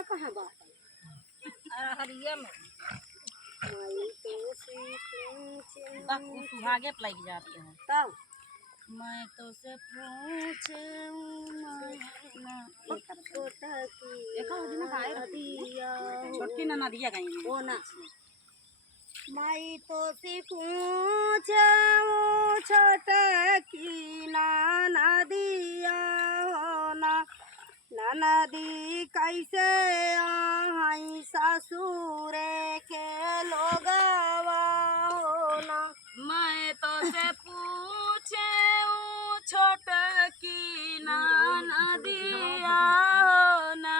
हरिया कहाँ बा? हरिया में माई तो से पूछे सुहागे पे लग जाते हैं। तब मैं तो से पूछूं छोटा की देखा वो दिन खाए नदिया छोटकी ना नदिया गई वो ना माई तो से पूछे छोटा की ना नदिया हो ना नदी कैसे आई ससुरे के लोगवा हो ना। मैं तो से पूछे छोटकी ना नदिया हो ना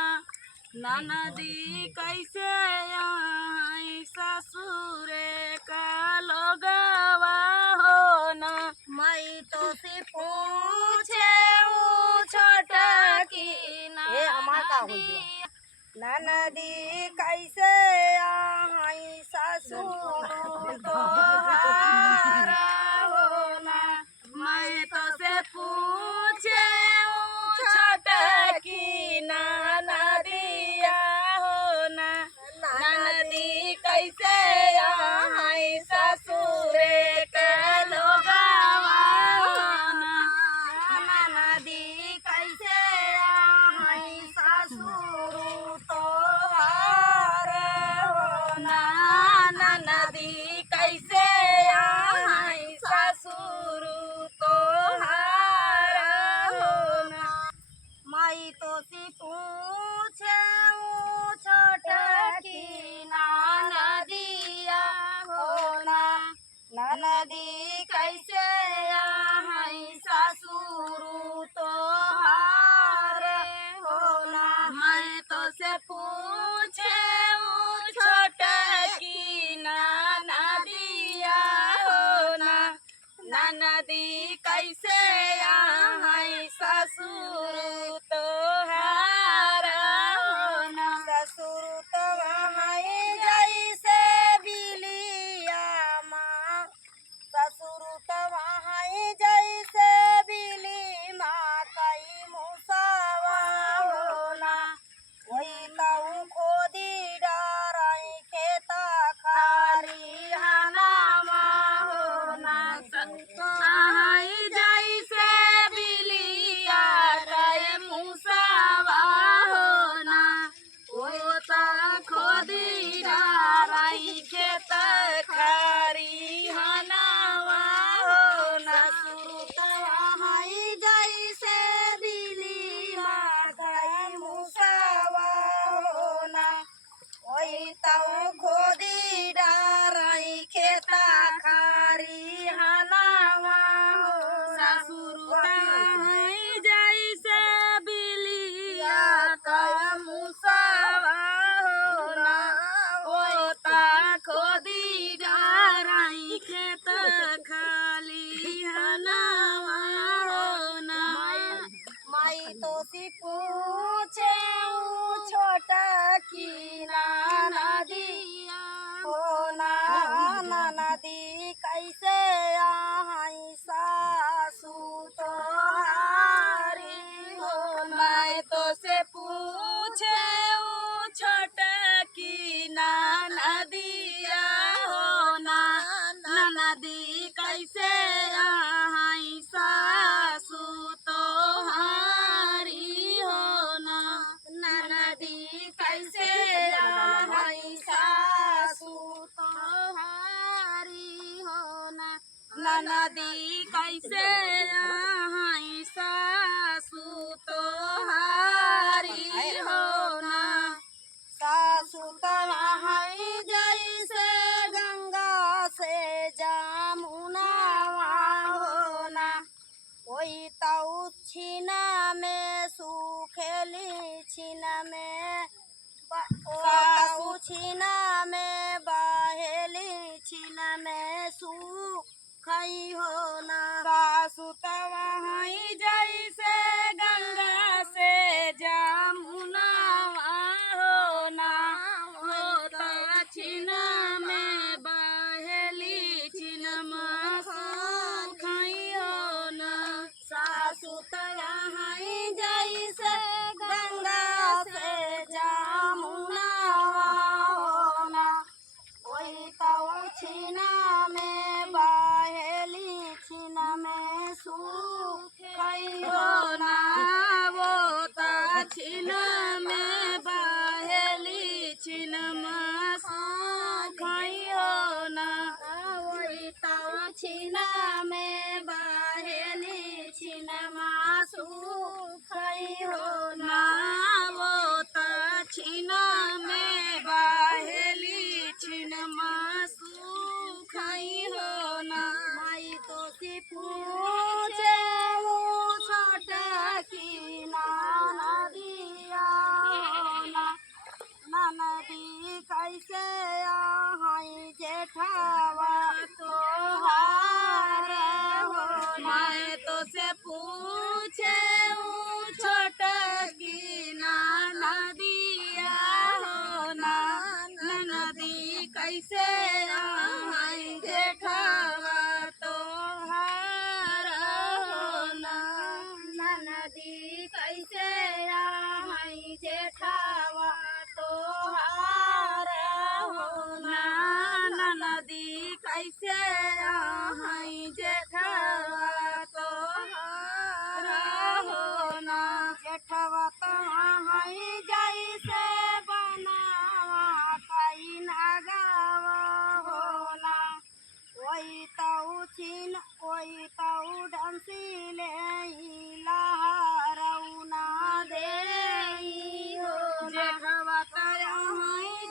नदी कैसे आई ससुरे का लोगवा हो ना। मैं तो से पूछे छोटा की ना नदी कैसे आई ससुर तोहारा हो ना। मैं तो से पूछे छोटकी ना नदिया हो ना नदी कैसे आई ससुरे के लोगवा हो ना। नदी कैसे आई ससुर तोहारा हो ना। नदी कैसे आई ससुर तोहारा हो ना। माई तो सी पूछे छोटा की ना नदिया हो ना नदी कैसे आई ससुर तोहारे हो ना। मैं तो से पूछे छोटकी ना नदिया हो ना नदी कैसे आई ससुर तोहारा हो ना। ससुर तो वहीं जैसे बिलिया माँ ससुर तो वहीं जैसे बिली माँ कई मुसावा हो ना। वही ताऊ खोदी डाराई खेता खारी हनामा हो ना। आई जैसे बिलिया गए मुसावा हो ना वो ता खोदी डाराई खेत खारी हनावा हो ना। ससुर तो वहीं जैसे बिली माँ कई मुसावा हो ना। वही ताऊ खोदी डाराई खेता खारी हनावा हो ना। ससुर जैसे बिलिया का मुसावा हो ना वो ता खोदी डाराई खेत खाली हनावा हो ना। माई तो सी पूछे छोटा की ना नदिया हो ना नदी कैसे आई सासू तोहारी हो ना। मैं तो से पूछे छोटकी ना नदिया हो ना नदी कैसे आई सासू तोहारी हो ना। नदी कैसे आई सासू तोहारी हो ना। नदी कैसे आई सासू तोहारी हो ना। सासू तवहीं जैसे गंगा से जामुना हो ना। कोई ताऊ छीना में सूखेली छीना में ताऊ छीना में बहेली छीना में सूखई हो ना। सासू तवहीं जैसे गंगा से जामुना छिना में बाहेली छिना में सुखई हो ना वो ता छिन में बाहेली छिन में सुखई हो ना वही तो छिना में बाहेली छिना में सुखई हो ना ना वो ता छिन में बाहेली छिन में सुखई हो ना माई तो सी पूछे वो छोटा की नाना दिया ना नदी कैसे आई जेठावा तो हार हो मैं तो से पूछे छोट की ना दिया हो ना नदी कैसे आई जेठावा तो हार हो ना नदी कैसे आई जेठावा तो हार हो ना नदी कैसे आई जेठावा तो हार हो ना जेठवा तो हई जैसे बनावा कई नगावा होला वही तऊ छिन वही तऊ डंसी ले लहरौना दे हो जेठवा तई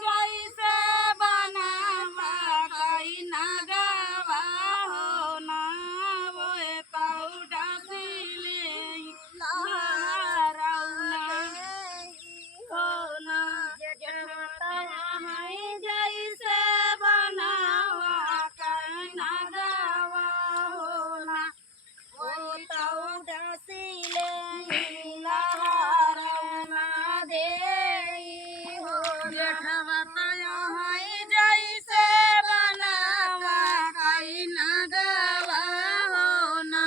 जैसे बनावा कई नगावा हो ना वो तऊ डसिले लहरौना हो ना जेठवा तई जैसे बनावा कई नगावा हो ना वो तऊ डसिले लहरौना दे हो जेठवा तई जैसे बनावा कई नगावा हो ना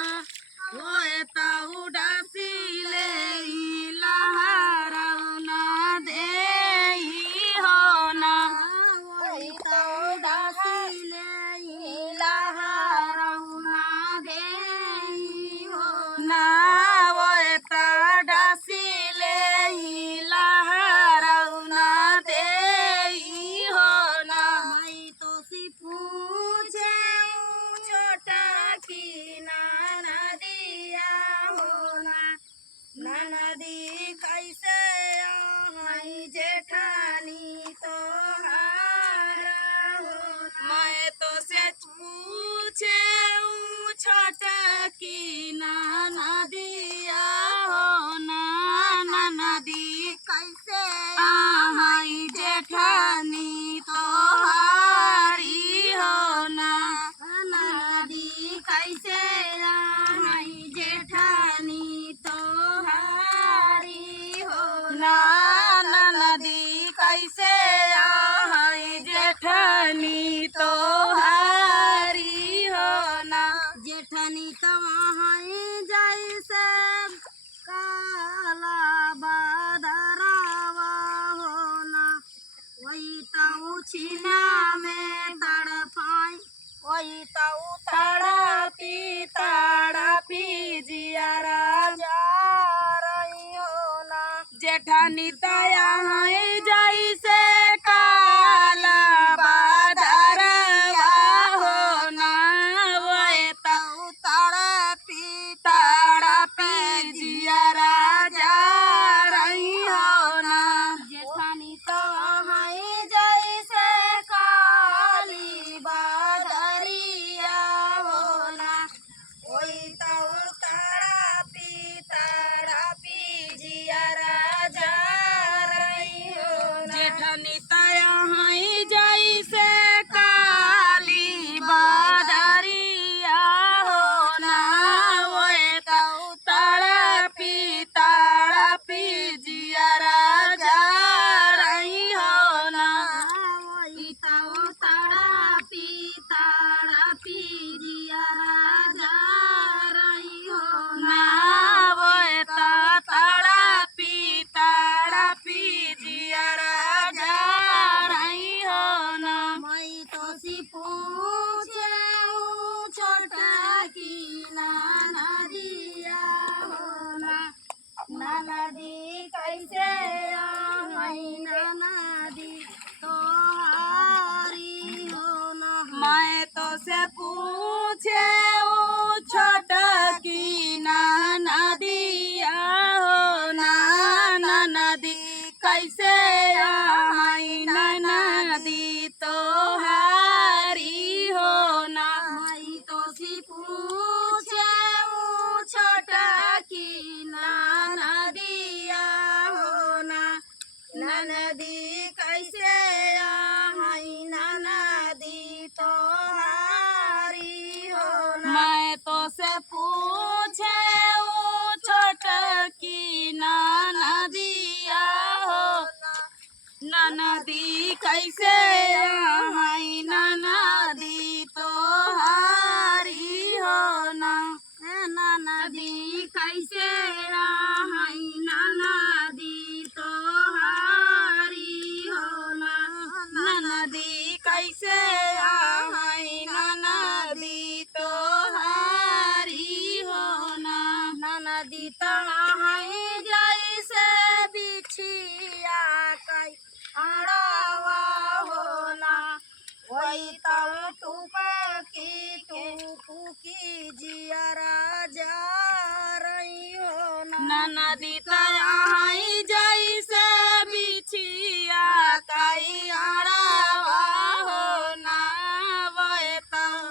वो तऊ डसिले लहरौना दे हो ना वही तो डसिले लहरौना दे हो ना वो डसिले लहरौना दे हो ना माई तो सी पूछे छोटा की नाना दिया होना नदी कैसे आई जेठानी तो हार हो मैं तो से पूछे छोट की नाना दिया हो ना नदी कैसे आई जेठानी तो हारी हो ना नदी कैसे आई जेठानी तो हारी हो ना नदी कैसे आई जेठानी तो हारी हो ना जेठनी तो वहाँ जैसे काला बादरावा होना वही तो छिना में तड़पाई वही तो तड़पी जियारा जा रही होना जेठानी तया है जैसे काला बादरवा हो ना वो तड़पी जियरा जा रही हो ना जेठानी तो है जैसे का सी पूछे छोटा की नदिया हो ना नदी कैसे आई नदी तोहारी हो ना। मैं तो से पूछे छोटा की नदिया हो ना नदी कैसे आई नदी तोहारी हो ना। मैं तो सी पूछे छोटा की नदिया हो ना नदी कैसे आई नदी तोहारी हो ना। मैं तो से पूछे छोटा की नदिया हो ना नदी कैसे आई नदी तोहारी हो ना। नदी कैसे आई नदी तोहारी हो ना नदी कैसे आई नदी तोहारी हो ना। नदी तहाई जैसे बिछिया कई अड़वा हो ना वही तब टूकी जियरा जा रही हो ना। नदी तहाई जैसे बिछिया कई अड़वा हो ना वही तब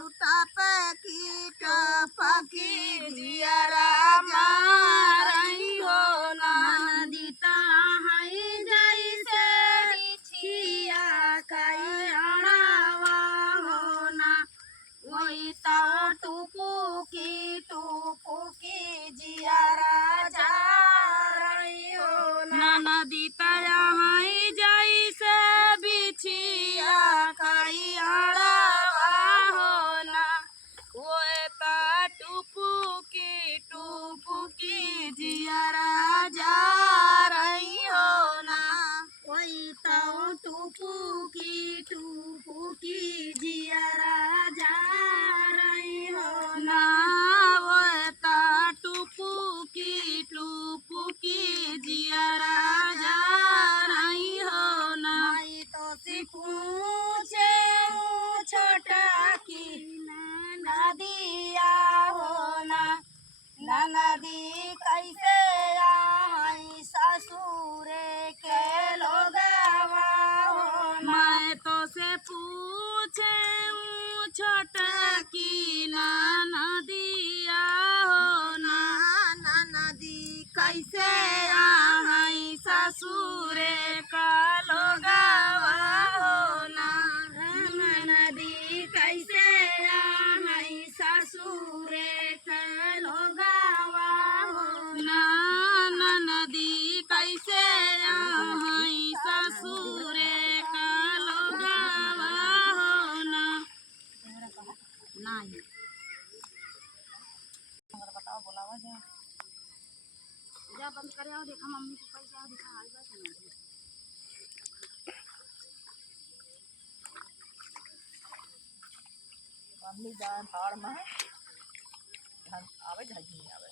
टपकी जियरा मारई हो ना। नदी तहाई जैसे बिछिया कई अड़वा हो ना वही तो टुपुकी जियरा जा रही हो ना। नदी तहाई जैसे बिछिया कई अड़वा हो ना वही तो टुपुकी जियरा जा रही हो ना। वही तो टुपुकी जियरा जा रही हो ना वही तो टुपुकी जियरा जा रही हो ना। मैं तो सी पूछे छोटा की नदिया हो ना नदी कैसे आई ससुरे के लोगवा हो ना। मैं तो से पूछे छोटा की नदिया हो ना नदी कैसे आई ससुरे का लोगवा हो ना। नदी कैसे आई ससुरे के लोगवा हो ना। नदी कैसे आई ससुरे का लोगवा हो ना। नहीं जा बंद करे आओ देखा मम्मी को कैसे आओ दिखा आई बस मम्मी जाए भाड़ में आवे झाजी आवे।